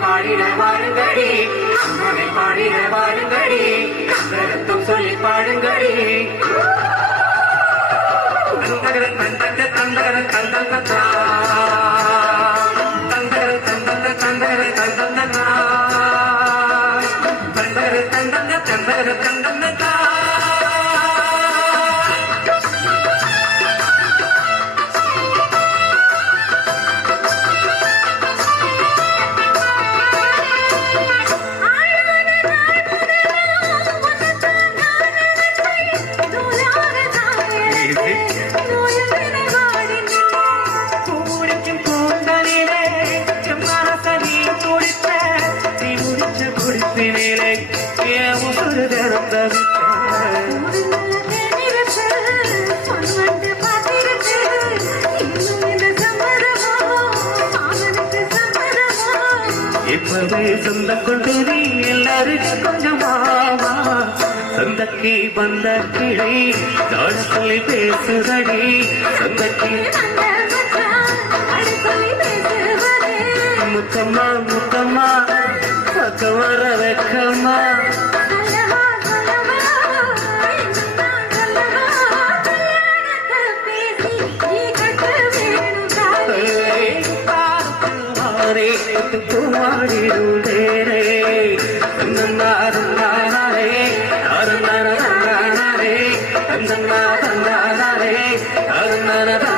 பாடிட வாருங்கடி அம்மனை பாடிட வாருங்கடி கருத்தும் சொல்லி பாடுங்கடி தந்தகர தந்தக தந்தகர தந்தக தந்தகர தந்தக தந்தகர தந்தக தந்தகர தந்தக தந்தகர தந்தக இப்பவே சொந்த கொண்டு எல்லாருக்கும் கொஞ்சமாவா சொந்தக்கு வந்த கிளை நாட சொல்லி பேசுதடி சொந்தக்கு முத்தம்மா முத்தம்மா பக்க வர வெக்கம்மா பூவாடிடுடே தந்தன்னாரே தந்தன்னாரே தந்தன்னாரே